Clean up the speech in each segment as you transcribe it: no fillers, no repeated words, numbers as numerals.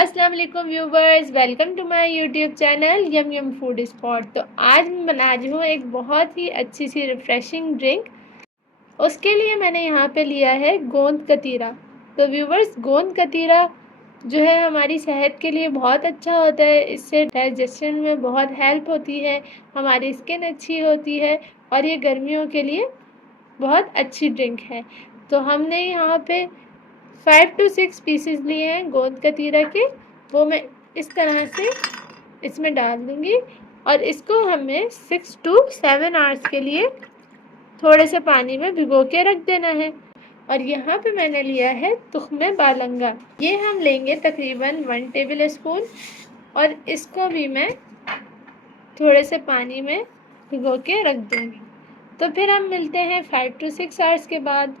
अस्सलाम वालेकुम viewers, welcome to my YouTube channel yum yum food spot. तो आज मैं बना रही हूँ एक बहुत ही अच्छी सी रिफ़्रेशिंग ड्रिंक। उसके लिए मैंने यहाँ पे लिया है गोंद कतीरा। तो व्यूवर्स, गोंद कतीरा जो है हमारी सेहत के लिए बहुत अच्छा होता है। इससे डाइजेशन में बहुत हेल्प होती है, हमारी स्किन अच्छी होती है और ये गर्मियों के लिए बहुत अच्छी ड्रिंक है। तो हमने यहाँ पे 5 to 6 पीसेस लिए हैं गोंद कतीरा के, वो मैं इस तरह से इसमें डाल दूँगी और इसको हमें 6 to 7 आवर्स के लिए थोड़े से पानी में भिगो के रख देना है। और यहाँ पे मैंने लिया है तुख्मे बालंगा, ये हम लेंगे तकरीबन 1 टेबल स्पून और इसको भी मैं थोड़े से पानी में भिगो के रख दूँगी। तो फिर हम मिलते हैं 5 to 6 आवर्स के बाद।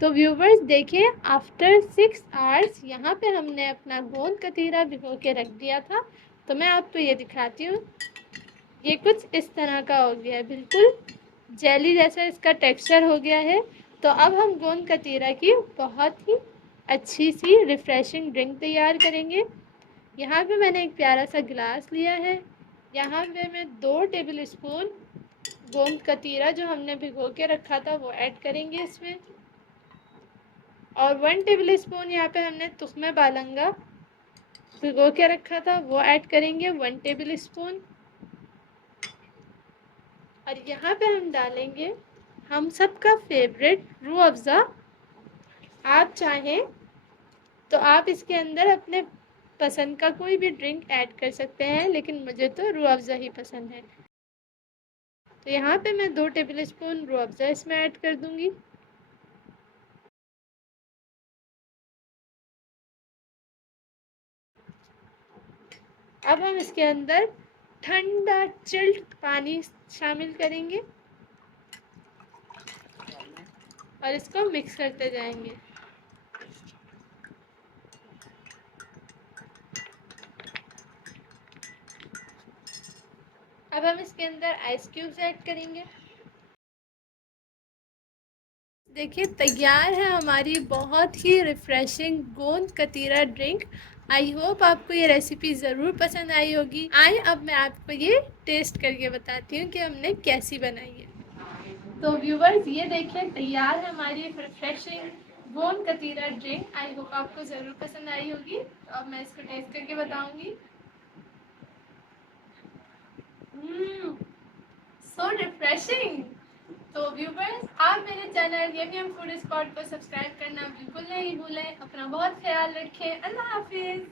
तो व्यूवर्स देखिए, आफ्टर 6 आवर्स यहाँ पे हमने अपना गोंद कतीरा भिगो के रख दिया था। तो मैं आपको ये दिखाती हूँ, ये कुछ इस तरह का हो गया है, बिल्कुल जेली जैसा इसका टेक्सचर हो गया है। तो अब हम गोंद कतीरा की बहुत ही अच्छी सी रिफ़्रेशिंग ड्रिंक तैयार करेंगे। यहाँ पे मैंने एक प्यारा सा गिलास लिया है, यहाँ पे मैं 2 टेबल स्पून गोंद कतीरा जो हमने भिगो के रखा था वो ऐड करेंगे इसमें, और 1 टेबल स्पून यहाँ पे हमने तुख्मे बालंगा भिगो के रखा था वो ऐड करेंगे 1 टेबल स्पून। और यहाँ पे हम डालेंगे हम सबका फेवरेट रूह अफ़ज़ा। आप चाहें तो आप इसके अंदर अपने पसंद का कोई भी ड्रिंक ऐड कर सकते हैं, लेकिन मुझे तो रूह अफ़ज़ा ही पसंद है। तो यहाँ पे मैं 2 टेबल स्पून रूह अफ़ज़ा इसमें ऐड कर दूँगी। अब हम इसके अंदर ठंडा चिल्ड पानी शामिल करेंगे और इसको मिक्स करते जाएंगे। अब हम इसके अंदर आइस क्यूब्स ऐड करेंगे। देखिए, तैयार है हमारी बहुत ही रिफ़्रेशिंग गोंद कतीरा ड्रिंक। आई होप आपको ये रेसिपी ज़रूर पसंद आई होगी। आए अब मैं आपको ये टेस्ट करके बताती हूँ कि हमने कैसी बनाई है। तो व्यूवर्स, ये देखिए तैयार है हमारी रिफ़्रेशिंग गोंद कतीरा ड्रिंक। आई होप आपको ज़रूर पसंद आई होगी। तो अब मैं इसको टेस्ट करके बताऊँगी। सो रिफ़्रेशिंग। तो व्यूवर्स, आप मेरे channel yum yum food spot को सब्सक्राइब करना बिल्कुल नहीं भूलें। अपना बहुत ख्याल रखें। अल्लाह हाफिज़।